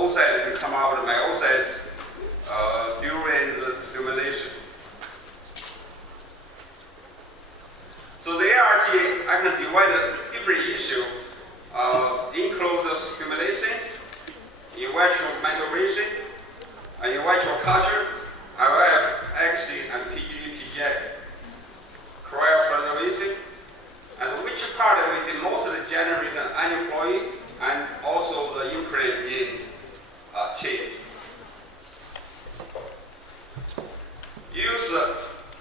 oocytes will come out of meiosis during the stimulation. So the ART, I can divide a different issue, include the stimulation, in vitro maturation, and in vitro culture, IVF, XC, and PGD, PGX, cryopreservation, and which part of it mostly generate an aneuploid and also the Ukraine gene change. Use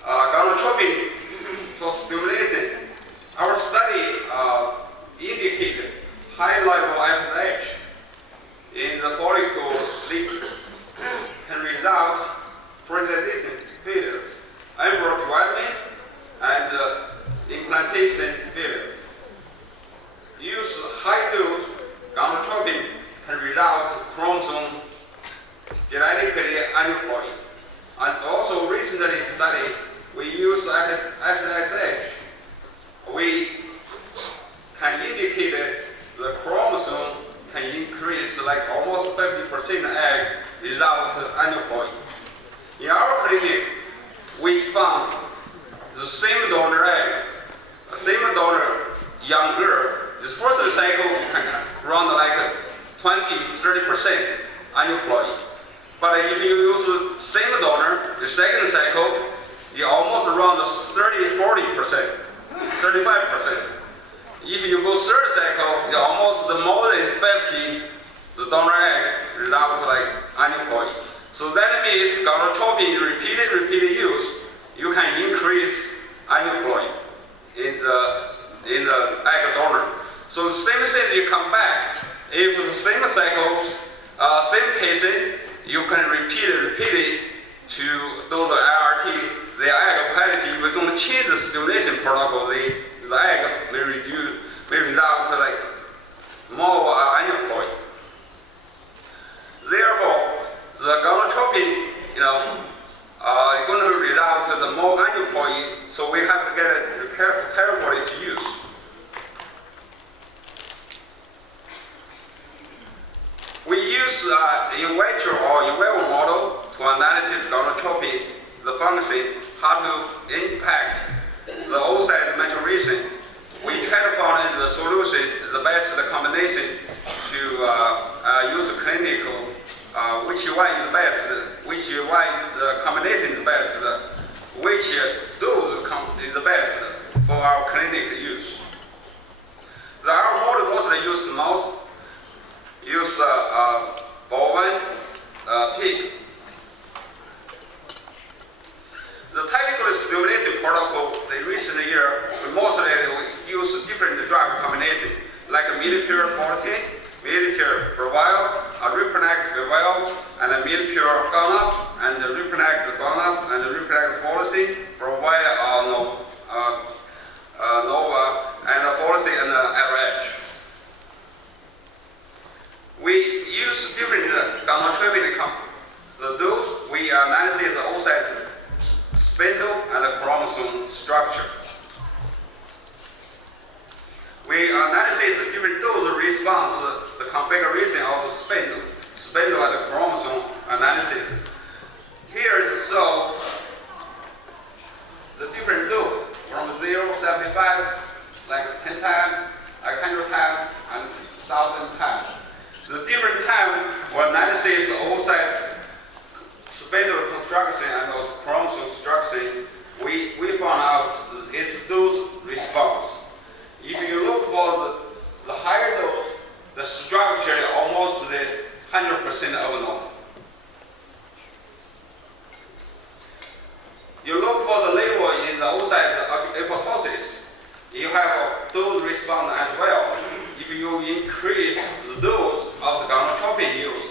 gonadotropin for stimulation. Our study indicated high level FSH in the follicle liquid can result fertilization failure, embryo development, and implantation failure. Use high dose gonadotropin can result chromosome genetically aneuploid. And also recently studied, we use FSH. We can indicate that the chromosome can increase like almost 50% egg result aneuploid. In our clinic, we found the same donor egg, same donor young girl, this first cycle can run like 20-30% aneuploid. But if you use the same donor, the second cycle, you almost around 30-40%, 35%. If you go third cycle, you almost more than 50 the donor eggs result like aneuploid. So that means gonadotropin repeated use, you can increase aneuploid in the egg donor. So the same thing you come back, if the same cycles, same patient, you can repeat it to those IRT, the egg quality. We're going to change the stimulation protocol. The egg may result like more aneuploid. Therefore, the gonadotropin, is going to result the more aneuploid. So we have to get it carefully to use. We use in vitro or in vivo model to analyze gonadotropin, the function, how to impact the oocyte maturation. We try to find the solution, the best combination to use clinical, which one is best, which one the combination is best, which dose is the best for our clinical use. So our model mostly use bovine pig. The typical stimulation protocol in recent year, we mostly use different drug combination, like millipure 14, millipure Bravil, Repronex Bravil, and millipure Gonab, and Repronex Gonab, and Repronex Folacin, Bravil Nova, and Folacin and LH. We use different gonadotropin. The dose we analyze the oocyte spindle and the chromosome structure. We analyze the different dose response, the configuration of the spindle and the chromosome analysis. Here is so the different dose from 0, 75, like 10 times, 100 times, and 1,000 times. The different time for analysis of oocyte spindle construction and also chromosome structure, we found out it's dose response. If you look for the higher dose, the structure is almost 100% abnormal. You look for the level in the oocyte apoptosis, you have a dose response as well. If you increase the dose of the gonadotropin use,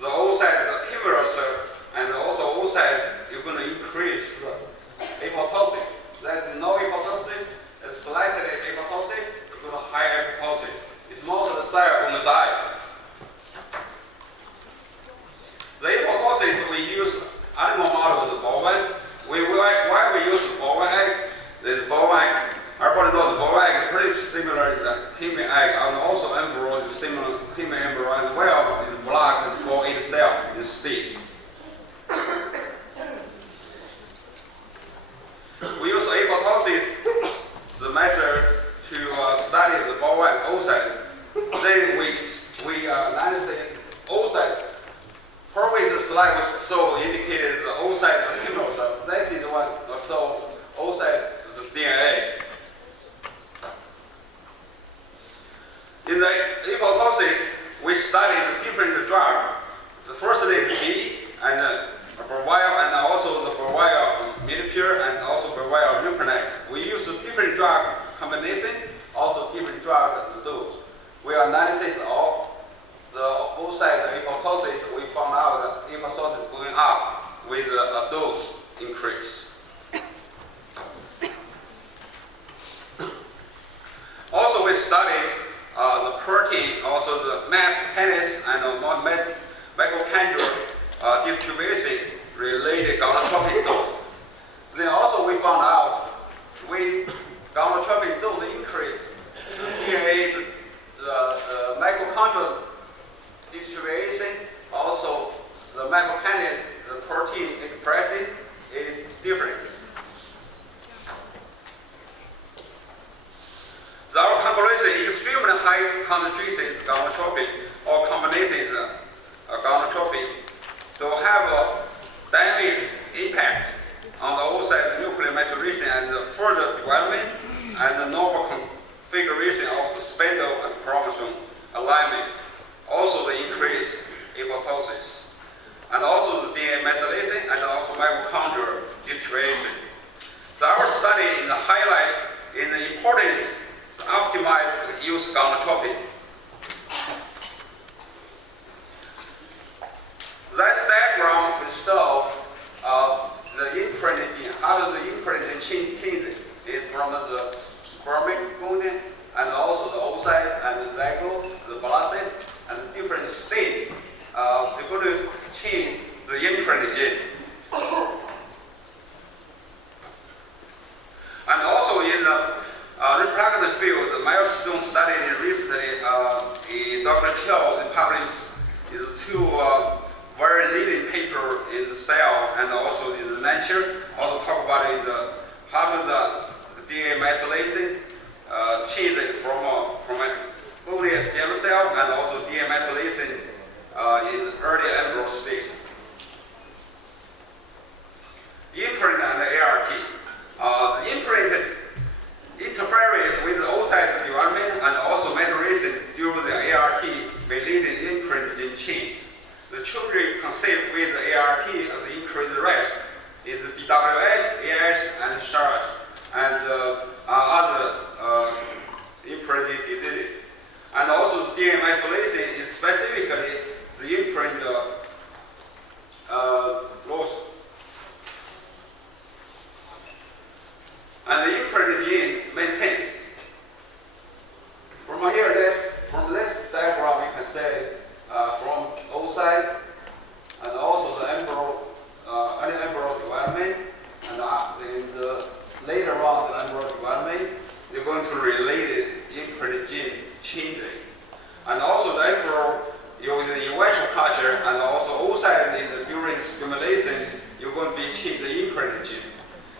the oocyte, the chimera cell, and also oocyte, you're going to increase the apoptosis. There's no apoptosis, it's slightly apoptosis, you're going to high apoptosis. It's most of the cells going to die. The apoptosis we use animal model is bovine. Why we use bovine egg? There's bovine. Everybody knows bovine egg is pretty similar to the human egg, and also embryo is similar. Human embryo as well is block for itself instead. We use apoptosis, the method, to study the bovine oocyte. Then we analyze oocyte. Previous slide was so indicated the oocyte of the human cell. This is what so oocyte is DNA. In the apoptosis, we study the different drugs. The first is B and Bovile, and also the Bovile Minipure, and also Bovile Rupinex. We use different drug combination, also different drug dose. We analyze all the oocyte apoptosis. We found out that apoptosis going up with a dose increase. Also, we study the protein, also the mechanism and the mitochondrial distribution related gonotropic dose. Then also we found out with gonotropic dose increase, the DNA, the mitochondrial distribution, also the mechanism, the protein expression is different. So our conclusion, extremely high concentration is gonotropic or combination is gonotropic to have a damage impact on the oocyte nuclear maturation and the further development and the normal configuration of the spindle and chromosome alignment. Also the increased apoptosis, and also the DNA methylation and also mitochondrial distribution. So our study in the highlight in the importance to optimize the use gonotropic. This diagram will show the imprint gene. How does the imprint gene change? Is from the spermic component and also the oocyte and the zygote, the blasts, and the different states. They're going to change the imprint gene. And also in the reproduction field, the milestone study recently, Dr. Chiu published is two very leading paper in the Cell and also in the Nature. Also talk about it, how does the DNA methylation change it from only a stem cell and also DNA methylation in the early embryo state. Imprint and the ART. The imprint interfering with the oocyte development and also maturation during the ART may lead to imprint gene change. The children conceived with the ART as increased risk is BWS, AS, and SARS, and other imprinted diseases. And also the DNA methylation is specifically the imprint loss. And the imprint gene maintains. From here, from this diagram, you can say from oocyte and also the embryo, early embryo development, and in the later on the embryo development, they're going to relate the imprint gene changing. And also the embryo using in vitro culture and also oocyte during stimulation, you're going to be changing the imprint gene.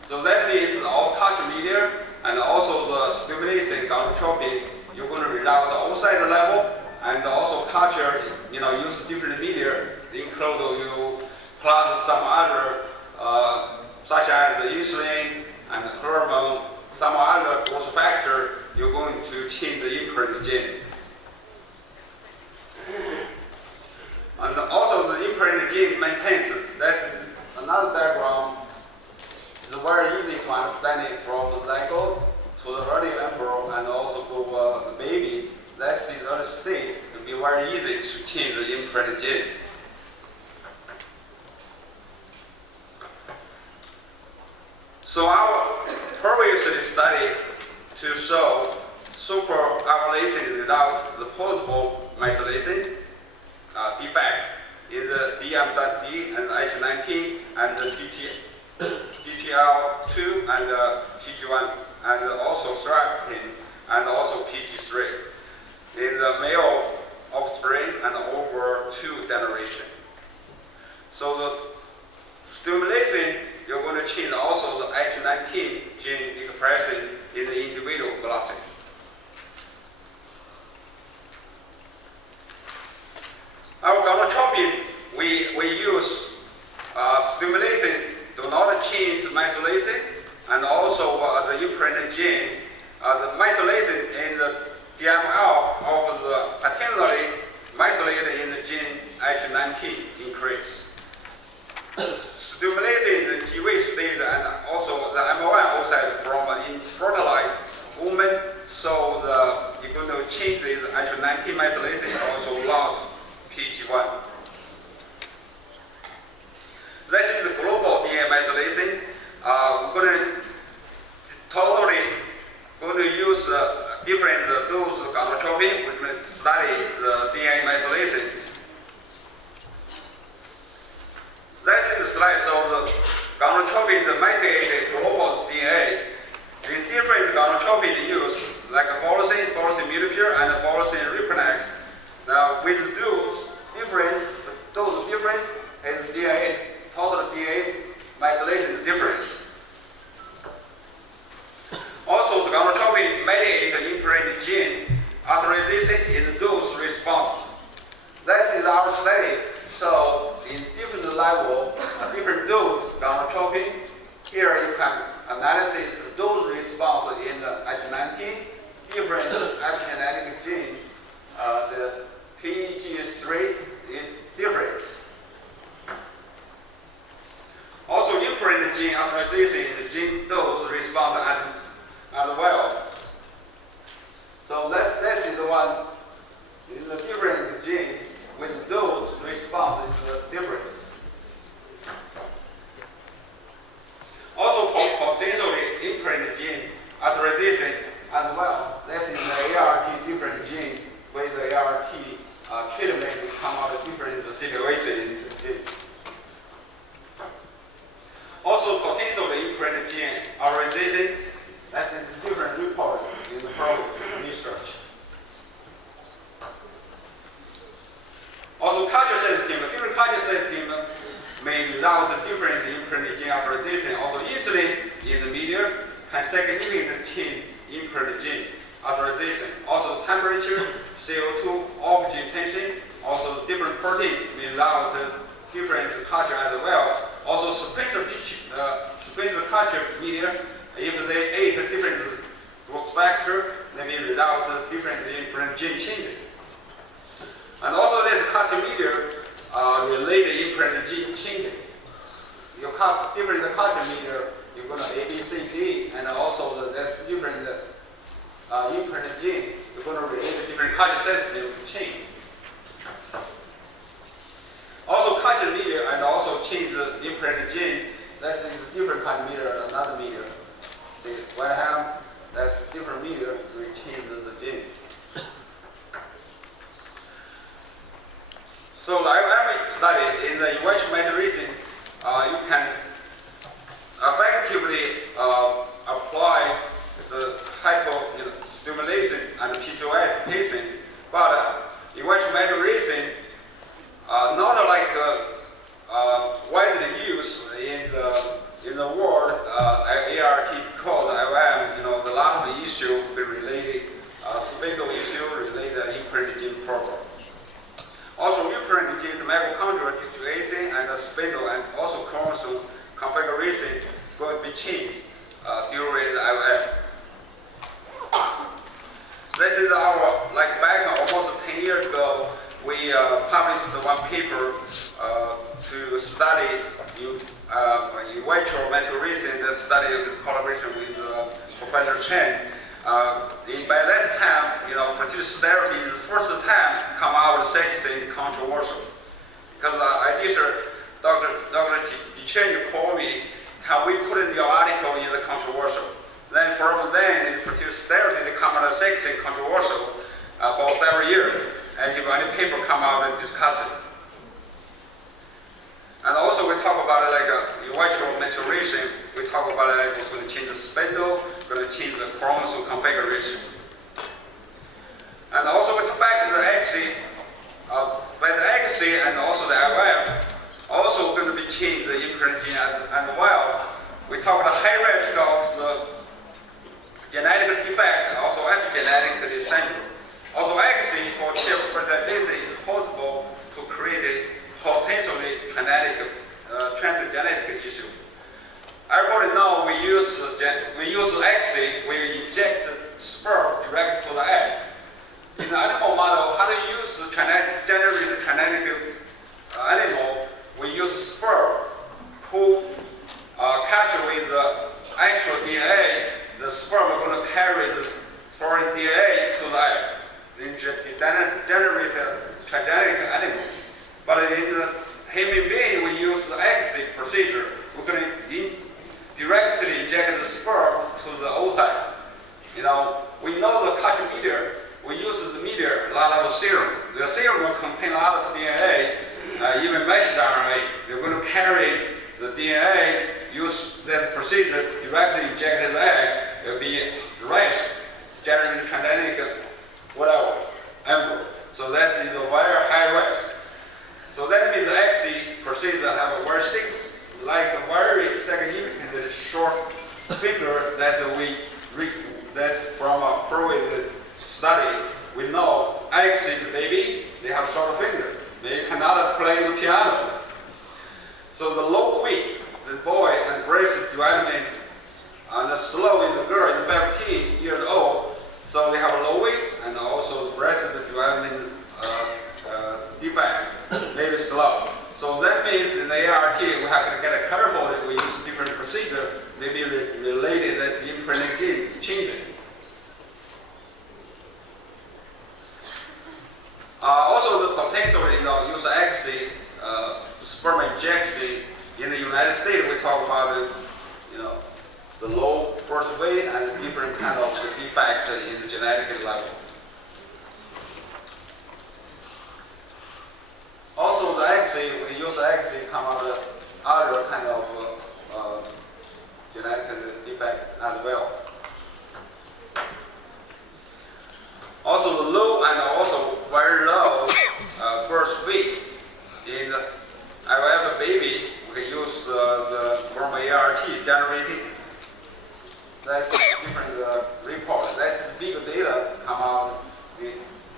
So that means all culture media and also the stimulation gonotropic, you're going to read out the oocyte level and also culture, use different media, include you plus some other, such as the insulin and the hormone, some other growth factor, you're going to change the imprint gene. And also the imprint gene maintains, that's another diagram. It's very easy to understand it from the zygote to the early embryo and also to the baby. That's the early state. It will be very easy to change the imprint gene. So our previous study to show superovulation without the possible methylation defect in the DM.D and the H19 and the GTL2 and PG1 and also thrivin and also PG3. In the male offspring and over 2 generations. So the stimulation, you're going to change also the H19 gene expression in the individual glasses. Our gonotropin, we use stimulation do not change methylation, and also the imprinted gene, the methylation in the DML of the particularly methylated in the gene H19 increase. Stimulation in the GV stage and also the M1 oocyte from an infertilized woman, so you're going to change this H19 methylation and also loss PG1. This is the global DNA methylation. We're going to totally going to use different dose of gonotropin. We're going to study the DNA methylation. This is the slide of the gonotropin, the methylated global DNA. The different gonotropin used, like folacin, folacin midopure, and folacin repronex. Now, with those difference is DNA, total DNA methylation is different. Also, the gonotropin mediates imprinted gene authorization in dose response. This is our study. So, in different level, different dose gonotropin, here you can analysis dose response in the H19, different epigenetic gene, the PG3 is different. Also, imprinted gene authorization in the gene dose response as well. So this is the one, is the different gene with dose response is the difference. Also, potentially imprinted gene authorization as well. This is the ART different gene with the ART treatment to come out of different situation in the gene. Also, potentially imprinted gene authorization. That is a different report in the progress research. Also, culture system, different culture system may result in difference in imprinted gene authorization. Also, insulin in the media can significantly change imprinted gene authorization. Also, temperature, CO2, oxygen tension, also different protein may result in different culture as well. Also, sequential culture media, if they ate a different growth factor, they may result in different imprinted gene changing. And also this culture media related imprinted gene changing. You have different culture media, you're going to A, B, C, D, and also there's different imprinted gene, you're going to relate the different culture system change. Also culture media and also change the imprinted gene, that's a different culture media than another media. See, when I have that's different media, we change the gene. So like every study in the in vitro maturation, you can effectively apply the hypostimulation and PCOS patient, but in vitro maturation not like widely used in the world ART because IOM, a lot of issues related spindle issue related imprinted gene program. Also, imprinted gene mitochondrial distribution and the spindle and also chromosome configuration going to be changed during the IOM. This is our, like back almost 10 years ago, we published one paper to study in vitro maturation, the study of this collaboration with Professor Chen. By this time, fertility sterility is the first time come out of sex in controversial. Because I did Dr. Chen called me, can we put in your article in the controversial? Then from then, fertility sterility come out of sex in controversial for several years. And if any paper come out and discuss it. And also we talk about in vitro maturation, we talk about we're going to change the spindle, we're going to change the chromosome configuration. And also we talk back to the X XC and also the IVF also going to be changed the imprint gene as well. We talk about high risk of the genetic defect, also epigenetic syndrome. Also, XC for fertilization is possible to create a potentially transgenetic issue. Everybody know we use XC, we inject the sperm direct to the egg. In the animal model, how to use generated genetic animal? We use sperm who capture with the actual DNA. The sperm are going to carry the foreign DNA to the egg. Generate a transgenic animal. But in the human being, we use the XC procedure. We're going to directly inject the sperm to the oocyte. We know the culture media. We use the media, a lot of serum. The serum will contain a lot of DNA, even messenger RNA. They're going to carry the DNA, use this procedure, directly inject the egg. It will be risk, generate transgenic, whatever, embryo. So that is a very high risk. So that means the XC procedure have a very very significant short finger. That's from a previous study. We know XC baby, they have short finger. They cannot play the piano. So the low weight, the boy and breast development, and the slow in the girl in 15 years old. So they have a low weight and also breast development defect, maybe slow. So that means in the ART we have to get careful that we use different procedure, maybe related as imprinting gene changing. Also the potential use XC sperm injection in the United States. We talk about the low birth weight and different kind of defect in the genetic level. Also the XC, we use XC come out of other kind of genetic defects as well. Also the low and also very low birth weight in IVF baby, we can use the from ART generating. That's different report. That's big data come out. We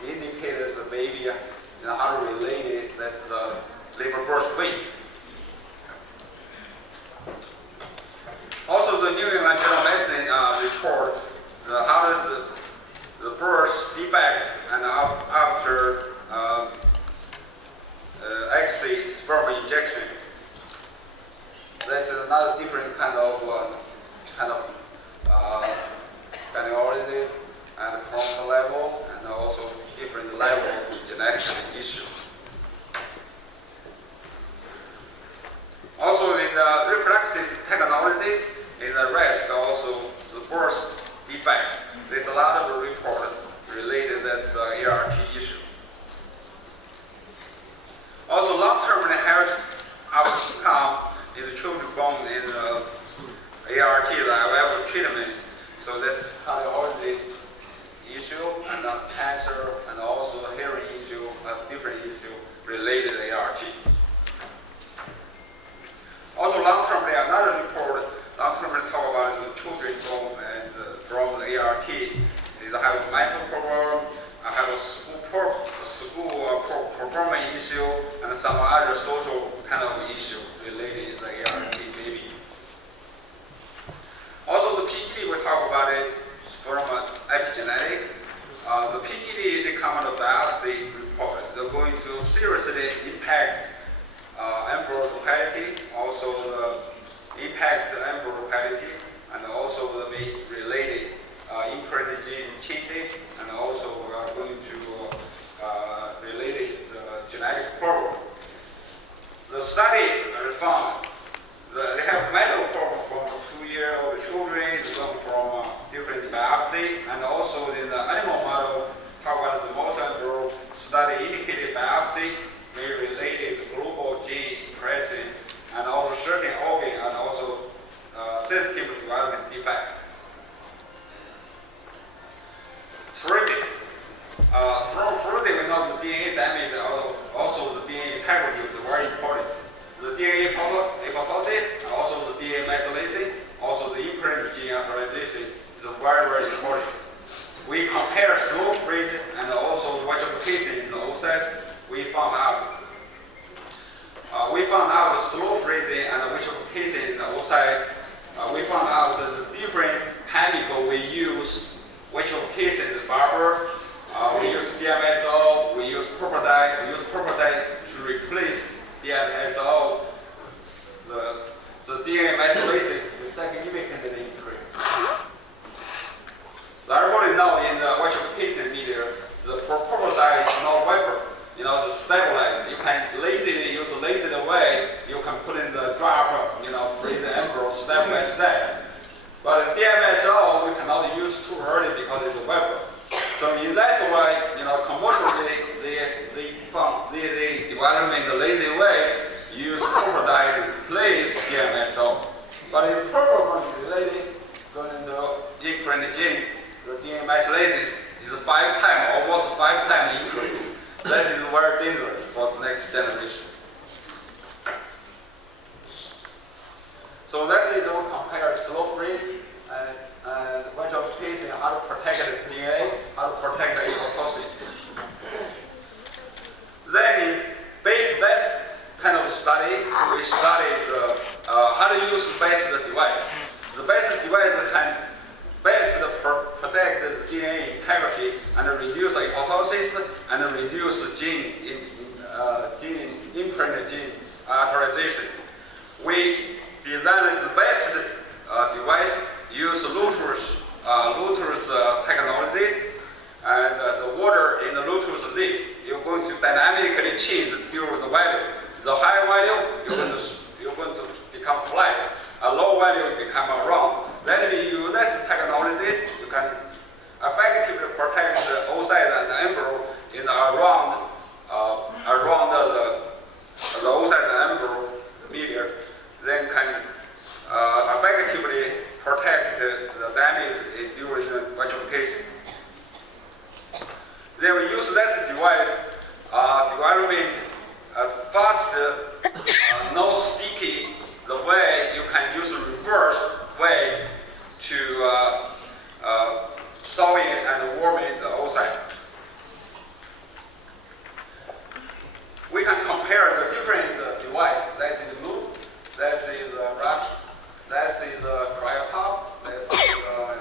indicated the baby how to relate it. That's the labor birth weight. Also, the New England Journal of Medicine report how does the birth defect and after XC sperm injection. That's another different kind of gynecology and chromosome level, and also different level of genetic issue. Also, in the reproductive technology, in the risk also the birth defect. There's a lot of report related to this ART issue. Also, long-term health outcome in the children born in ART, the IVF treatment. So this cardiology issue and cancer and also hearing issue, different issue related to ART. Also, long-term, another report. Long-term talk about the children from the ART. They have a mental problem, have a school performance issue, and some other social kind of issue related to the ART baby. Also, the PGD we talk about it from epigenetic. The PGD they come out of biopsy report. They're going to seriously impact embryo locality, also impact the embryo locality, and also the related imprinted gene changing, and also going to related genetic problem. The study found they have medical problem from 2-year-old children, they come from different biopsy, and also in the animal model, talk about the mouse embryo study indicated biopsy may related to global gene present, and also certain organ, and also sensitive development defect. Freezing. From freezing, we know the DNA damage, also the DNA out. We found out slow freezing and vitrification in the oocytes. We found out the different chemical we use, vitrification is buffer. We use DMSO, we use purple dye. We use purple dye to replace DMSO. The DNA methylation is significantly increased. So everybody knows in the vitrification media, the purple dye is not vapor. The stabilizer. You can lazily use a lazy way. You can put in the drop, freeze the embryo step by step. But the DMSO, we cannot use too early because it's a vapor. So in that way, commercially, they development the lazy way, use purple dye to replace DMSO. But if purple one is related, going to imprint gene, the DNA methylation is almost 5 times increase. That is very dangerous for the next generation. So that's it. We'll compare slow freeze and vitrification, how to protect the DNA, how to protect the apoptosis. Then, based that kind of study, we studied how to use basic device. The basic device can best protect the DNA integrity and reduce apoptosis and reduce gene imprint gene alteration. We designed the best device, use Lutus technologies, and the water in the Lutus leaf, you're going to dynamically change during the value. The high value, you're going to become flat. A low value become round. Let me use this technology. You can effectively protect the oocyte and the embryo in around the oocyte and embryo media. Then can effectively protect the damage during the vitrification. Then we use this device development fast, no sticky. The way you can use a reverse way to sowing and warming the oocyte. We can compare the different device. That's in the blue, that's in the red, that's in the cryotop, that's in the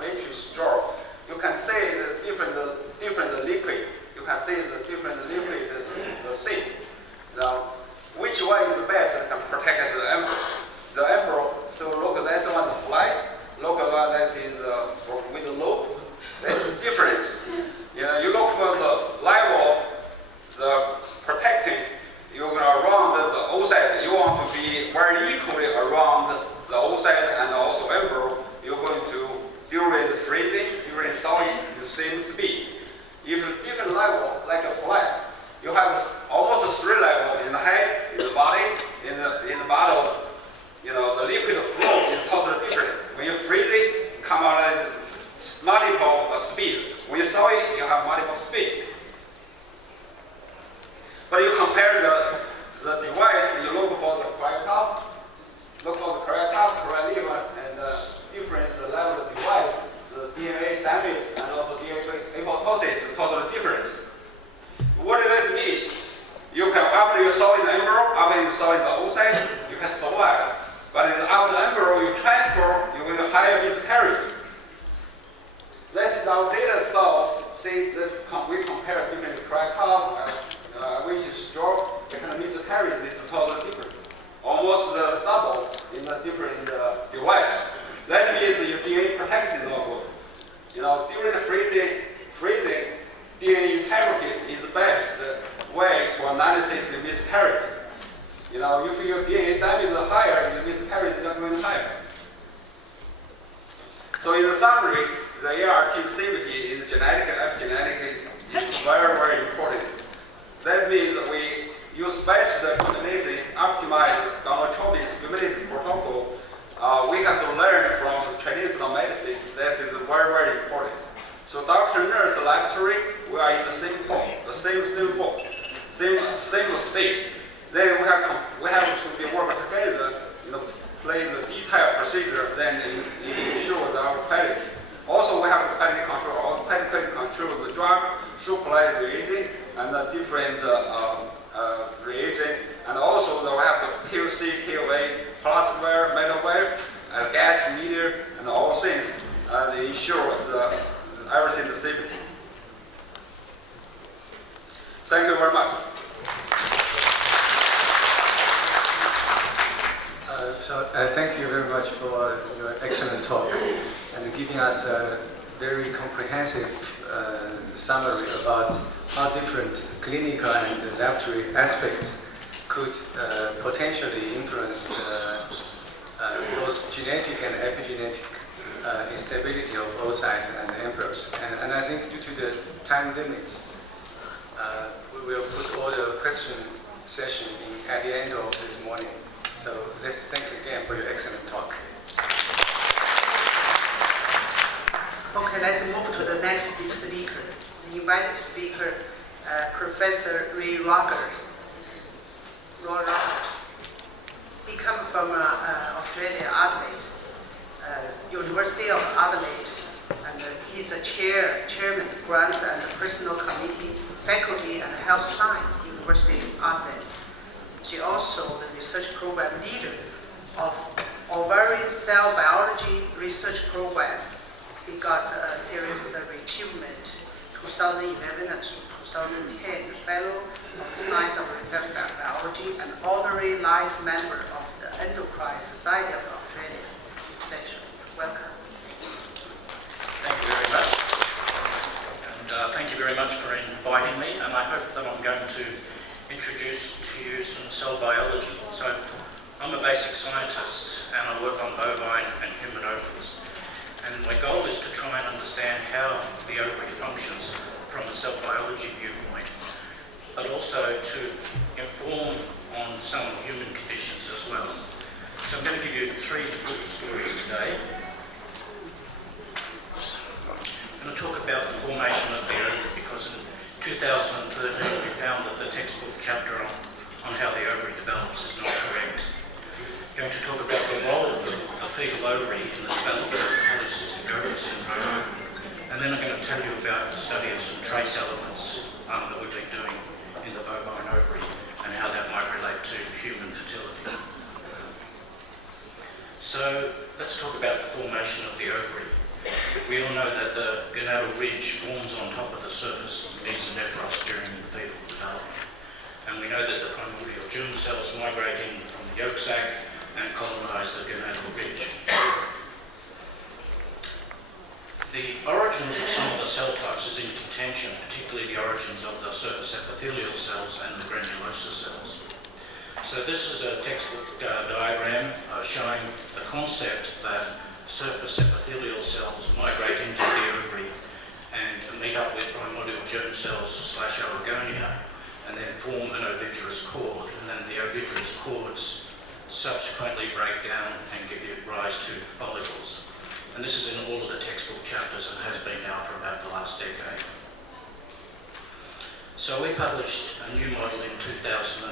vacuum straw. You can see the different liquid. You can see the different liquid, the same. Now, which one is the best and can protect the embryo? The embryo, so look, that's one flight. Look at one that is with the loop. That's the difference. You look for the level, the protecting, you're going to around the oocyte. You want to be very equally around the oocyte and also embryo. You're going to, during the freezing, during thawing, the same speed. If a different level, like a flight, you have almost 3 levels in the head, in the body, in the bottom. The liquid flow is totally different. When you freeze it, come out as multiple speed. When you thaw it, you have multiple speed. But you compare the device, you look for the cryotop, and different level of device, the DNA damage and also DNA apoptosis is totally different. What does this mean? You can, after you thaw in the embryo, after you thaw in the oocyte, you can survive. But after the embryo you transfer, you will higher miscarriage. This is our data. So see, we compare different cryotop, which is straw, the kind of miscarriage is totally different. Almost double in the different device. That means your DNA protection is not good. During the freezing, DNA integrity is the best way to analyze the miscarriage. If your DNA damage is higher, the miscarriage is going higher. So in the summary, the ART safety in genetic and epigenetic is very, very important. That means we use best combination, optimize gonotropic stimulation protocol. We have to learn from the traditional medicine. This is very, very important. So doctor, nurse, laboratory, we are in the same boat, the same boat, same stage. Then we have to work together, play the detailed procedure, then ensure our quality. Also, we have quality control. Our quality control the drug supply reagent and the different reagent, and also we have the QC, QA, plasmaware, metalware, gas meter, and all things. They ensure everything the safety. Thank you very much. Thank you very much for your excellent talk and giving us a very comprehensive summary about how different clinical and laboratory aspects could potentially influence both genetic and epigenetic instability of oocytes and embryos. And I think due to the time limits, we will put all the question session at the end of this morning. So let's thank you again for your excellent talk. Okay, let's move to the next speaker. The invited speaker, Professor Roy Rogers. He comes from Australia, Adelaide, University of Adelaide, and he's a chairman, grants and personal committee, faculty and health science, University of Adelaide. She also the research program leader of ovarian cell biology research program. He got a serious achievement 2011 and 2010 fellow of the Science of Reproductive Biology and honorary life member of the Endocrine Society of Australia. Welcome. Thank you very much. And thank you very much for inviting me, and I hope that I'm going to introduce to you some cell biology. So I'm a basic scientist and I work on bovine and human ovaries. And my goal is to try and understand how the ovary functions from a cell biology viewpoint, but also to inform on some human conditions as well. So I'm going to give you 3 little stories today. I'm going to talk about the formation of the ovary because in 2013 we found that the textbook chapter on how the ovary develops is not correct. I'm going to talk about the role of the fetal ovary in the development of polycystic ovary syndrome, and then I'm going to tell you about the study of some trace elements that we've been doing in the bovine ovary and how that might relate to human fertility. So let's talk about the formation of the ovary. We all know that the gonadal ridge forms on top of the surface of the mesonephros during fetal development. And we know that the primordial germ cells migrate in from the yolk sac and colonise the gonadal ridge. The origins of some of the cell types is in contention, particularly the origins of the surface epithelial cells and the granulosa cells. So this is a textbook diagram showing the concept that surface epithelial cells migrate into the ovary and meet up with primordial germ cells / orogonia and then form an ovigerous cord, and then the ovigerous cords subsequently break down and give rise to follicles. And this is in all of the textbook chapters and has been now for about the last decade. So we published a new model in 2013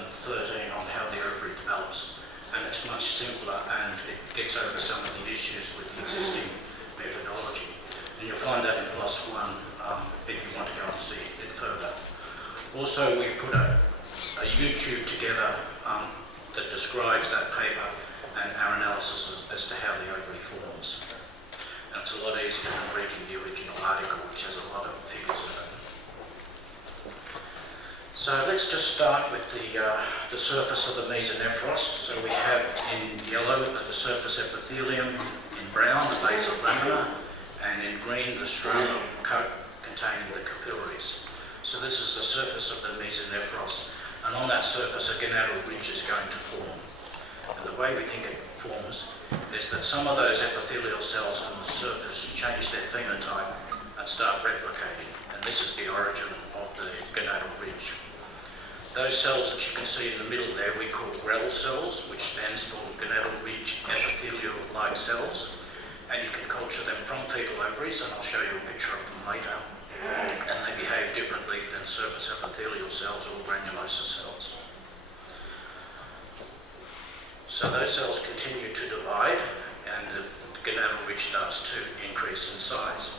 on how the ovary develops, and it's much simpler and it gets over some of the issues with the existing methodology. And you'll find that in +1 if you want to go and see it further. Also, we've put a YouTube together that describes that paper and our analysis as to how the ovary forms. And it's a lot easier than reading the original article, which has a lot of figures in it. So let's just start with the surface of the mesonephros. So we have in yellow the surface epithelium, in brown the basal lamina, and in green the stroma coat containing the capillaries. So this is the surface of the mesonephros, and on that surface a gonadal ridge is going to form. And the way we think it forms is that some of those epithelial cells on the surface change their phenotype and start replicating, and this is the origin of the gonadal ridge. Those cells that you can see in the middle there we call GREL cells, which stands for gonadal ridge epithelial-like cells, and you can culture them from fetal ovaries, and I'll show you a picture of them later. And they behave differently than surface epithelial cells or granulosa cells. So those cells continue to divide and the gonadal ridge starts to increase in size.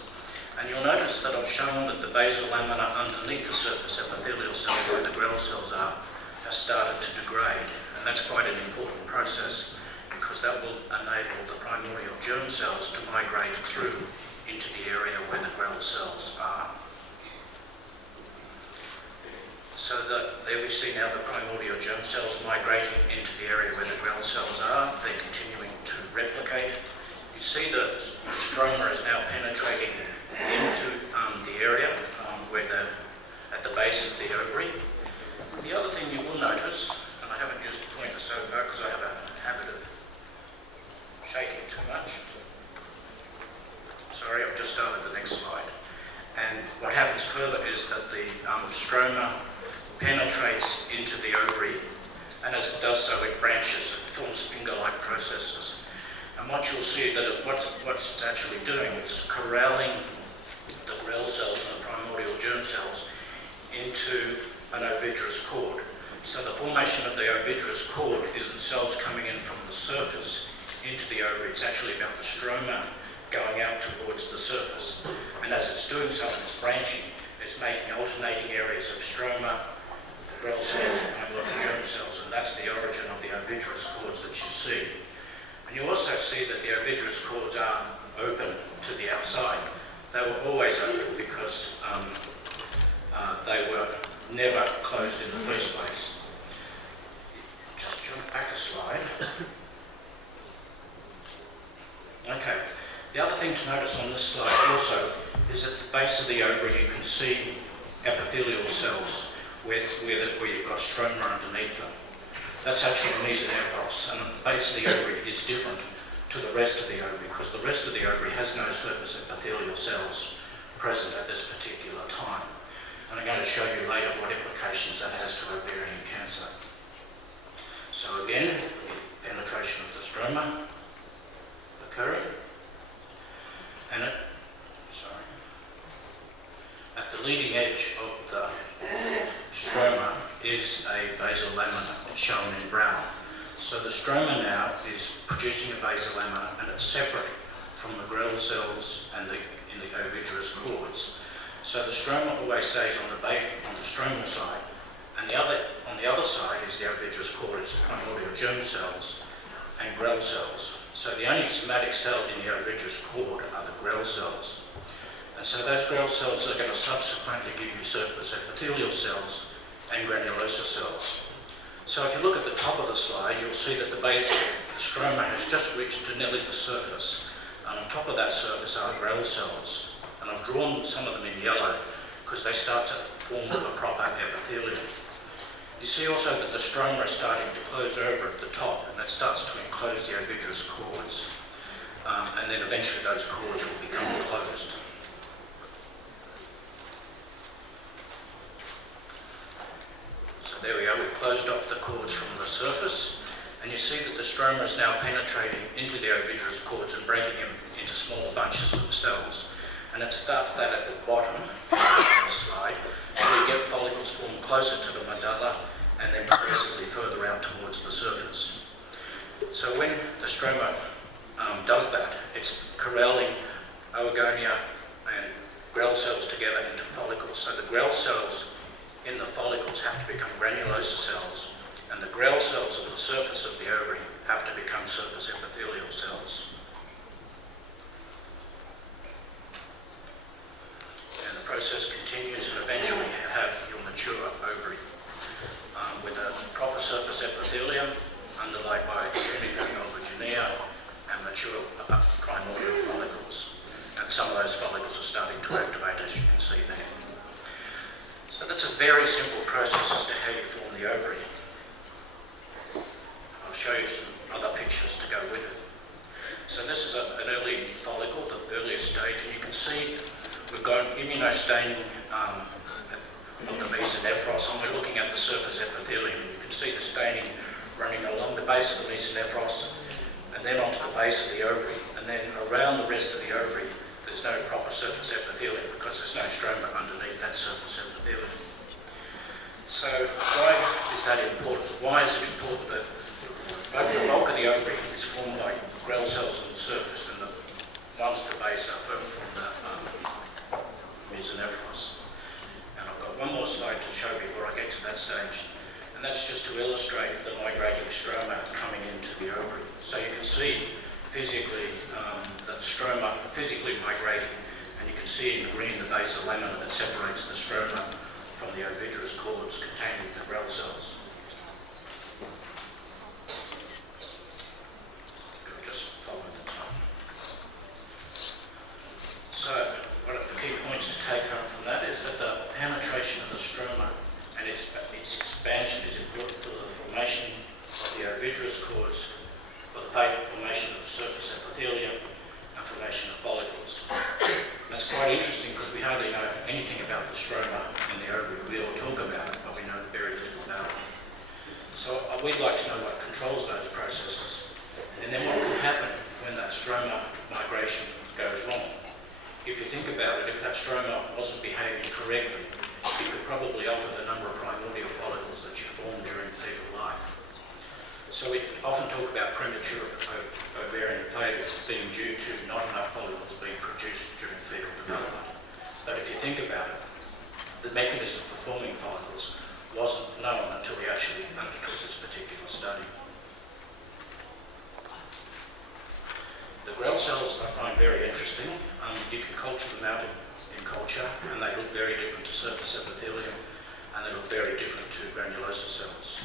And you'll notice that I've shown that the basal lamina underneath the surface epithelial cells where the Grell cells are has started to degrade. And that's quite an important process because that will enable the primordial germ cells to migrate through into the area where the Grell cells are. So that there we see now the primordial germ cells migrating into the area where the Grell cells are. They're continuing to replicate. You see the stroma is now penetrating into the area where at the base of the ovary. The other thing you will notice, and I haven't used the pointer so far because I have a habit of shaking too much. Sorry, I've just started the next slide. And what happens further is that the stroma penetrates into the ovary, and as it does so, it branches, it forms finger-like processes. And what you'll see that what it's actually doing is corralling the Grell cells and the primordial germ cells into an ovigerous cord. So the formation of the ovigerous cord isn't cells coming in from the surface into the ovary, it's actually about the stroma going out towards the surface. And as it's doing so, it's branching, it's making alternating areas of stroma, Grell cells, and germ cells, and that's the origin of the ovigerous cords that you see. And you also see that the ovigerous cords are open to the outside. They were always open because they were never closed in the first place. Just jump back a slide. Okay. The other thing to notice on this slide also is at the base of the ovary you can see epithelial cells where you've got stroma underneath them. That's actually the mesonephros, and the base of the ovary is different to the rest of the ovary because the rest of the ovary has no surface epithelial cells present at this particular time. And I'm going to show you later what implications that has to ovarian cancer. So again, penetration of the stroma occurring, and at the leading edge of the stroma is a basal lamina. It's shown in brown. So the stroma now is producing a basal lamina, and it's separate from the Grell cells and in the ovigerous cords. So the stroma always stays on the stromal side, and on the other side is the ovigerous cord, it's primordial germ cells and Grell cells. So the only somatic cell in the ovigerous cord are the Grell cells. And so those Grell cells are going to subsequently give you surface epithelial cells and granulosa cells. So if you look at the top of the slide, you'll see that the base of the stroma has just reached to nearly the surface. And on top of that surface are Grell cells. And I've drawn some of them in yellow because they start to form a proper epithelium. You see also that the stroma is starting to close over at the top, and that starts to enclose the ovigerous cords. And then eventually those cords will become closed. There we are, we've closed off the cords from the surface, and you see that the stroma is now penetrating into the ovigerous cords and breaking them into smaller bunches of cells. And it starts that at the bottom of the slide, so you get follicles formed closer to the medulla and then progressively further out towards the surface. So when the stroma does that, it's corralling oogonia and Grell cells together into follicles. So the Grell cells in the follicles have to become granulosa cells, and the Grell cells at the surface of the ovary have to become surface epithelial cells. And the process continues, and eventually you have your mature ovary with a proper surface epithelium underlaid by tunica albuginea and mature primordial follicles. And some of those follicles are starting to activate, as you can see there. So that's a very simple process as to how you form the ovary. I'll show you some other pictures to go with it. So this is an early follicle, the earliest stage, and you can see we've got immunostaining of the mesonephros, and we're looking at the surface epithelium. You can see the staining running along the base of the mesonephros and then onto the base of the ovary, and then around the rest of the ovary there's no proper surface epithelium because there's no stroma underneath that surface epithelium. So why is that important? Why is it important that the bulk of the ovary is formed by Grell cells on the surface, and the ones at the base are formed from the mesonephros. And I've got one more slide to show before I get to that stage, and that's just to illustrate the migrating stroma coming into the ovary. So you can see physically that stroma physically migrating, and you can see in green the basal lamina that separates the stroma from the ovigerous cords containing the Grell cells. Just follow the time. So, one of the key points to take home from that is that the penetration of the stroma and its expansion is important for the formation of the ovigerous cords, for the formation of the surface epithelium, and formation of follicles. And that's quite interesting because we hardly know anything about the stroma in the ovary. We all talk about it, but we know very little about it. So we'd like to know what controls those processes, and then what can happen when that stroma migration goes wrong. If you think about it, if that stroma wasn't behaving correctly, you could probably alter the number of primordial follicles that you form during fetal life. So we often talk about premature ovarian failure being due to not enough follicles being produced during fetal development. But if you think about it, the mechanism for forming follicles wasn't known until we actually undertook this particular study. The Grell cells I find very interesting. You can culture them out in culture, and they look very different to surface epithelium, and they look very different to granulosa cells.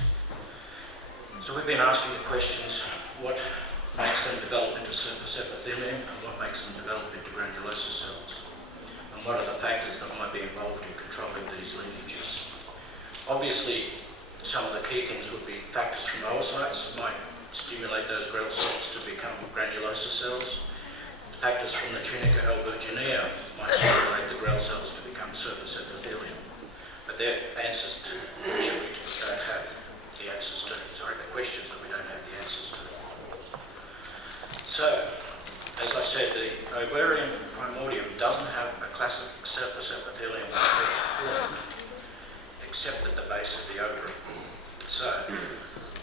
So we've been asking the questions, what makes them develop into surface epithelium, and what makes them develop into granulosa cells? And what are the factors that might be involved in controlling these lineages? Obviously, some of the key things would be factors from oocytes that might stimulate those Grell cells to become granulosa cells. Factors from the tunica albuginea might stimulate the Grell cells to become surface epithelium. But they're answers to which we don't have the answers to. The questions that we don't have the answers to. So, as I said, the ovarian primordium doesn't have a classic surface epithelium when it first formed, except at the base of the ovary. So,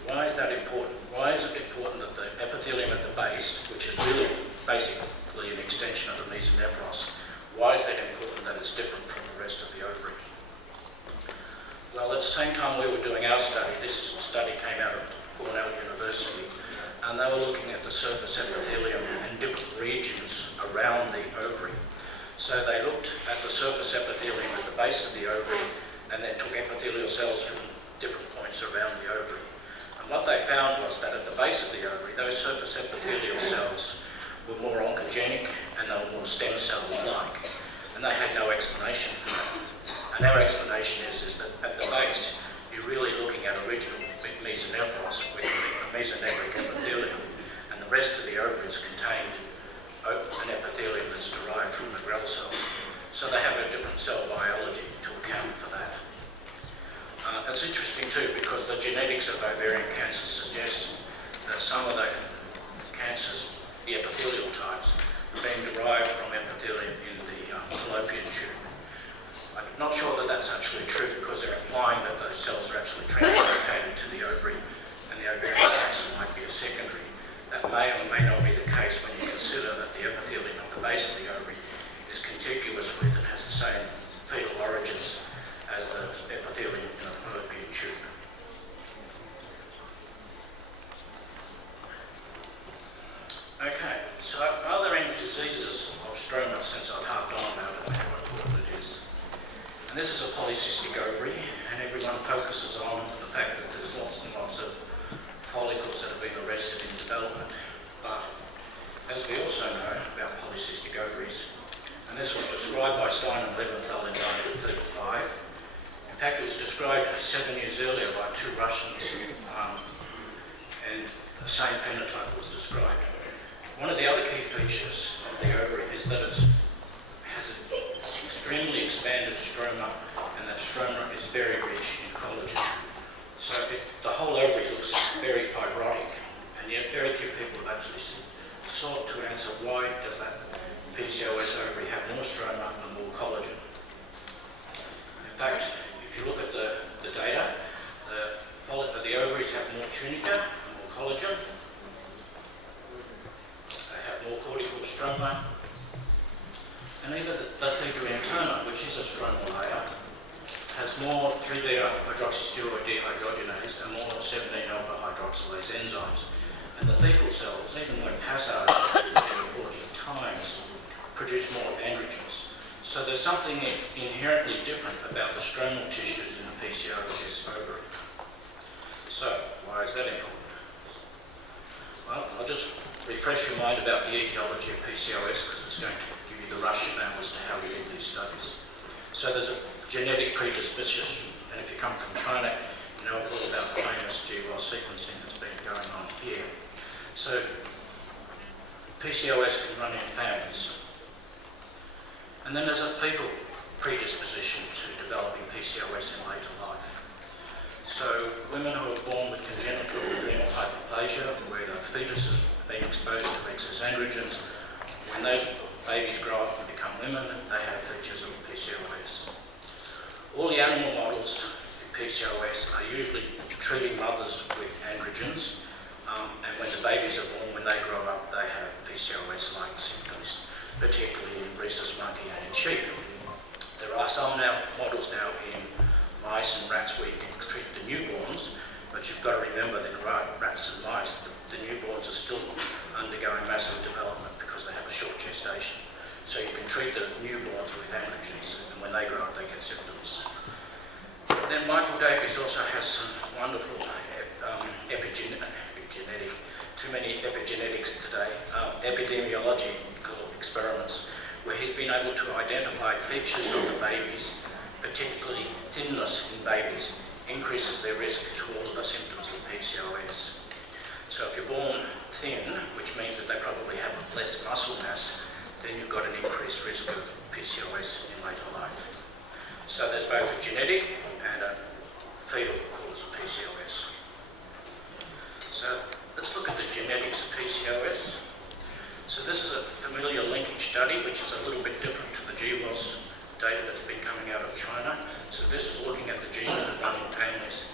why is that important? Why is it important that the epithelium at the base, which is really basically an extension of the mesonephros, why is that important that it's different from the rest of the ovary? Well, at the same time we were doing our study, this study came out of Cornell University, and they were looking at the surface epithelium in different regions around the ovary. So they looked at the surface epithelium at the base of the ovary, and then took epithelial cells from different points around the ovary. And what they found was that at the base of the ovary, those surface epithelial cells were more oncogenic and they were more stem cell-like. And they had no explanation for that. And our explanation is that at the base, you're really looking at original mesonephros with a mesonephric epithelium, and the rest of the ovary is contained an epithelium that's derived from the Grell cells. So they have a different cell biology to account for that. It's interesting too because the genetics of ovarian cancer suggests that some of the cancers, the epithelial types, are being derived from epithelium in the fallopian tube. I'm not sure that that's actually true because they're implying that those cells are actually translocated to the ovary and the ovarian cancer might be a secondary. That may or may not be the case when you consider that the epithelium at the base of the ovary is contiguous with and has the same fetal origins as the epithelium in the fallopian tube. Okay, so are there any diseases of stroma, since I've harped on about it and how important it is? And this is a polycystic ovary, and everyone focuses on the fact that there's lots and lots of follicles that have been arrested in development. But as we also know about polycystic ovaries, and this was described by Stein and Leventhal in 1935. In fact, it was described 7 years earlier by 2 Russians, and the same phenotype was described. One of the other key features of the ovary is that it has an extremely expanded stroma, and that stroma is very rich in collagen. So the whole ovary looks very fibrotic, and yet very few people have actually sought to answer why does that PCOS ovary have more stroma and more collagen. In fact, if you look at the data, the ovaries have more tunica and more collagen. They have more cortical stroma. And either the theta interna, which is a stromal layer, has more 3-beta-hydroxysteroid dehydrogenase and more 17-alpha-hydroxylase enzymes. And the fecal cells, even when passaged 40 times, produce more androgens. So there's something inherently different about the stromal tissues in the PCOS ovary. So why is that important? Well, I'll just refresh your mind about the etiology of PCOS because it's going to give you the rationale as to how we did these studies. So there's a genetic predisposition, and if you come from China, you know all about the famous GWAS sequencing that's been going on here. So PCOS can run in families. And then there's a fetal predisposition to developing PCOS in later life. So women who are born with congenital adrenal hyperplasia, where the fetus has been exposed to excess androgens, when those babies grow up and become women, they have features of PCOS. All the animal models in PCOS are usually treating mothers with androgens, and when the babies are born, when they grow up, they have PCOS-like symptoms, particularly in rhesus monkey and in sheep. There are some models now in mice and rats where you can treat the newborns, but you've got to remember that in rats and mice, the newborns are still undergoing massive development because they have a short gestation. So you can treat the newborns with androgens, and when they grow up, they get symptoms. Then Michael Davies also has some wonderful epigenetics today, epidemiological experiments, where he's been able to identify features of the babies, particularly thinness in babies, increases their risk to all of the symptoms of PCOS. So if you're born thin, which means that they probably have less muscle mass, then you've got an increased risk of PCOS in later life. So there's both a genetic and a fetal cause of PCOS. So let's look at the genetics of PCOS. So this is a familiar linkage study, which is a little bit different to the GWAS data that's been coming out of China. So this is looking at the genes that run in families.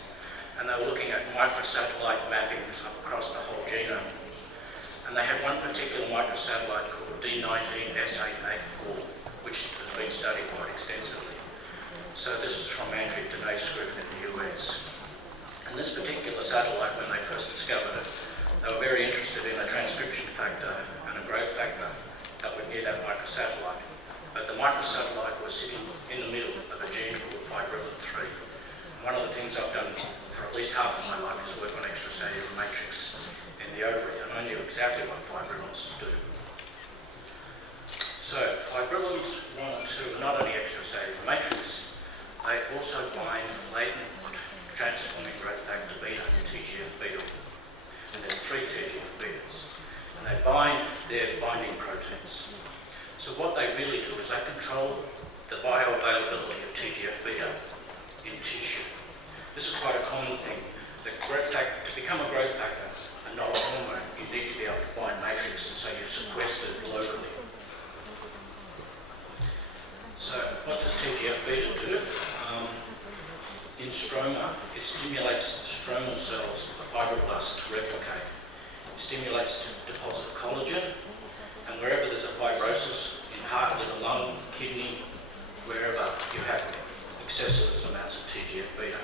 And they were looking at microsatellite mapping across the whole genome. And they had one particular microsatellite called D19S884, which has been studied quite extensively. So this is from Andrew Denise group in the US. And this particular satellite, when they first discovered it, they were very interested in a transcription factor and a growth factor that were near that microsatellite. But the microsatellite was sitting in the middle of a gene called fibrillin-3. One of the things I've done for at least half of my life is work on extracellular matrix in the ovary, and I knew exactly what fibrillins do. So fibrillins 1 and 2 are not only extracellular matrix, they also bind latent transforming growth factor beta, TGF-beta. And there's 3 TGF-betas. And they bind their binding proteins. So what they really do is they control the bioavailability of TGF-beta in tissue. This is quite a common thing. The growth factor, to become a growth factor and not a hormone, you need to be able to bind matrix, and so you're sequestered locally. So what does TGF-beta do? In stroma, it stimulates the stromal cells, the fibroblasts, to replicate. It stimulates to deposit collagen, and wherever there's a fibrosis, in heart, liver, lung, kidney, wherever you have excessive amounts of TGF-beta.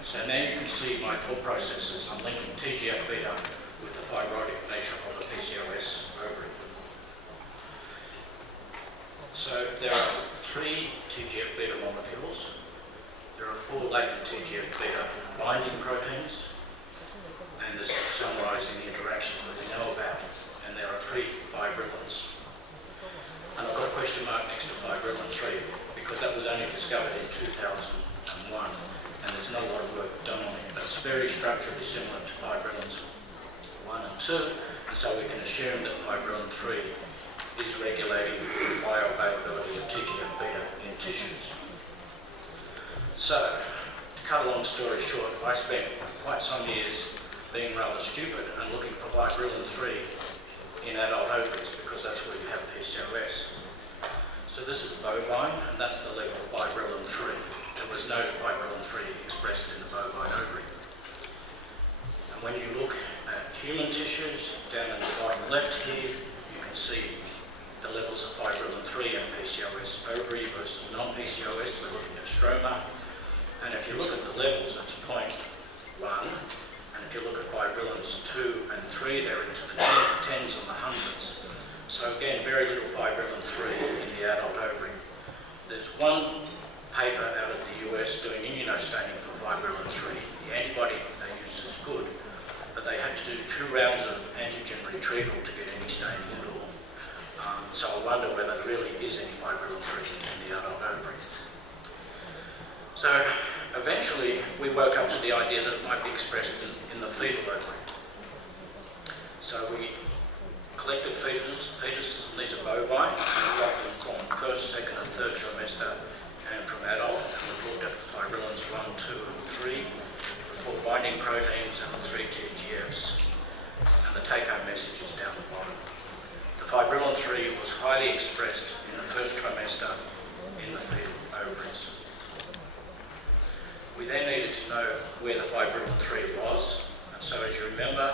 So now you can see my thought processes. I'm linking TGF-beta with the fibrotic nature of the PCOS ovary. So there are 3 TGF-beta molecules. There are 4 latent TGF-beta binding proteins, and this is summarising the interactions that we know about. And there are 3 fibrillins. And I've got a question mark next to fibrillin-3 because that was only discovered in 2001, and there's not a lot of work done on it. But it's very structurally similar to fibrillins 1 and 2, and so we can assume that fibrillin-3 is regulating the bioavailability of TGF-beta in tissues. So, to cut a long story short, I spent quite some years being rather stupid and looking for fibrillin-3 in adult ovaries because that's where you have PCOS. So this is bovine, and that's the level of fibrillin-3. There was no fibrillin-3 expressed in the bovine ovary. And when you look at human tissues, down in the bottom left here, you can see the levels of fibrilin-3 and PCOS ovary versus non-PCOS. We're looking at stroma. And if you look at the levels, it's 0.1. And if you look at fibrilins 2 and 3, they're into the tens and the hundreds. So again, very little fibrilin-3 in the adult ovary. There's one paper out of the US doing immunostaining for fibrilin-3. The antibody they used is good, but they had to do 2 rounds of antigen retrieval to get any staining at all. So I wonder whether there really is any fibrilin-3 in the adult ovary. So eventually we woke up to the idea that it might be expressed in the fetal ovary. So we collected fetuses, and these are bovine, and we got them from first, second and third trimester and from adult, and we looked at fibrilins 1, 2 and 3, the 4 binding proteins and the 3 TGFs, and the take-home message is down the bottom. The fibrilin-3 was highly expressed in the first trimester in the fetal ovaries. We then needed to know where the fibrilin-3 was, and so as you remember,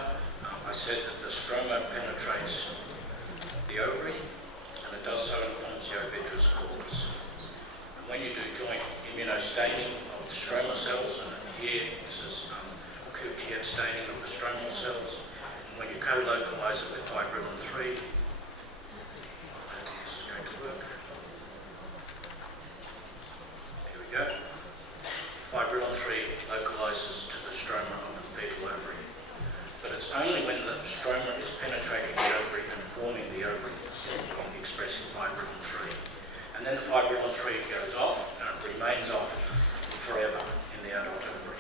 I said that the stroma penetrates the ovary, and it does so and forms the ovigerous cords. And when you do joint immunostaining of the stromal cells, and here this is QTF staining of the stromal cells, and when you co-localize it with fibrilin-3, I don't think this is going to work. Here we go. Fibrilin-3 localizes to the stroma of the fetal ovary. But it's only when the stroma is penetrating the ovary and forming the ovary is it expressing fibrilin-3. And then the fibrilin-3 goes off and it remains off forever in the adult ovary.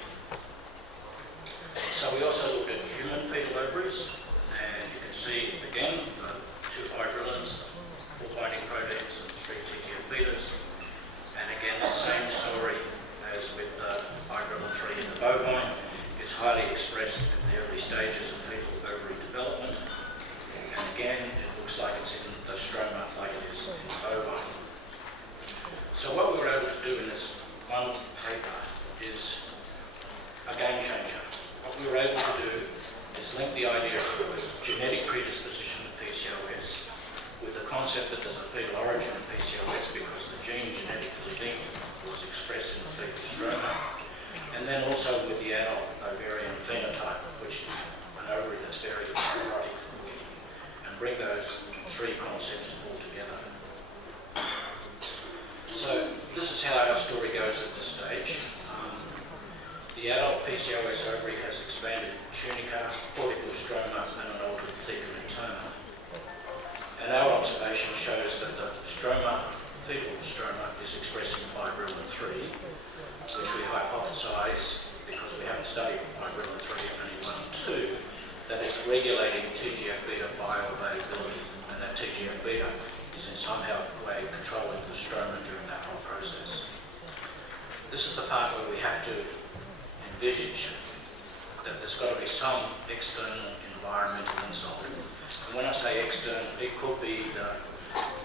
So we also looked at human fetal ovaries, and you can see again the 2 fibrilins, 4 binding proteins and 3 TGF-betas. And again the same story as with the fibrilin-3 in the bovine. It's highly expressed in the early stages of fetal ovary development. And again, it looks like it's in the stroma like it is in the bovine. So what we were able to do in this one paper is a game changer. What we were able to do is link the idea of genetic predisposition to PCOS with the concept that there's a fetal origin of PCOS because the gene genetically linked was expressed in the fetal stroma, and then also with the adult ovarian phenotype, which is an ovary that's very fibrotic looking, and bring those 3 concepts all together. So this is how our story goes at this stage. The adult PCOS ovary has expanded tunica, cortical stroma, and an altered thickened interna. And our observation shows that the stroma, fetal stroma, is expressing fibrilin-3, which we hypothesize, because we haven't studied fibrilin-3 only 1 and 2, that it's regulating TGF-beta bioavailability, and that TGF-beta is in somehow way controlling the stroma during that whole process. This is the part where we have to envisage that there's got to be some external environmental insult. And when I say external, it could be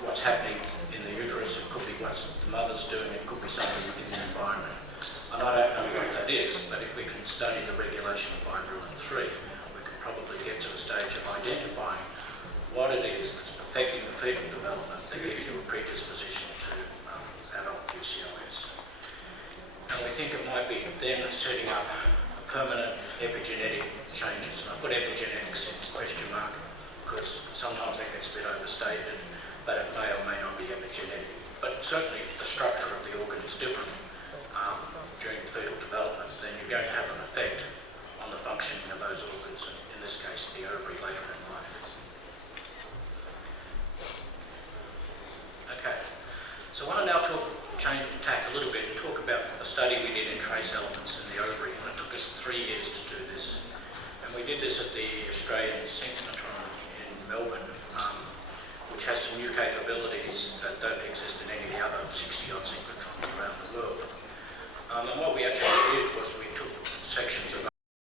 what's happening in the uterus, it could be what the mother's doing, it could be something in the environment. And I don't know what that is, but if we can study the regulation of fibrilin-3, we can probably get to the stage of identifying what it is that's affecting the fetal development that gives you a predisposition to adult PCOS. And we think it might be then setting up permanent epigenetic changes. And I put epigenetics in question mark because sometimes that gets a bit overstated, but it may or may not be epigenetic. But certainly the structure of the organ is different during fetal development, then you're going to have an effect on the functioning of those organs, in this case the ovary later in life. Okay, so I want to now change tack a little bit and talk about a study we did in trace elements in the ovary, and it took us 3 years to do this. And we did this at the Australian synchrotron in Melbourne, which has some new capabilities that don't exist in any of the other 60-odd synchrotrons around the world. And what we actually did was we took sections of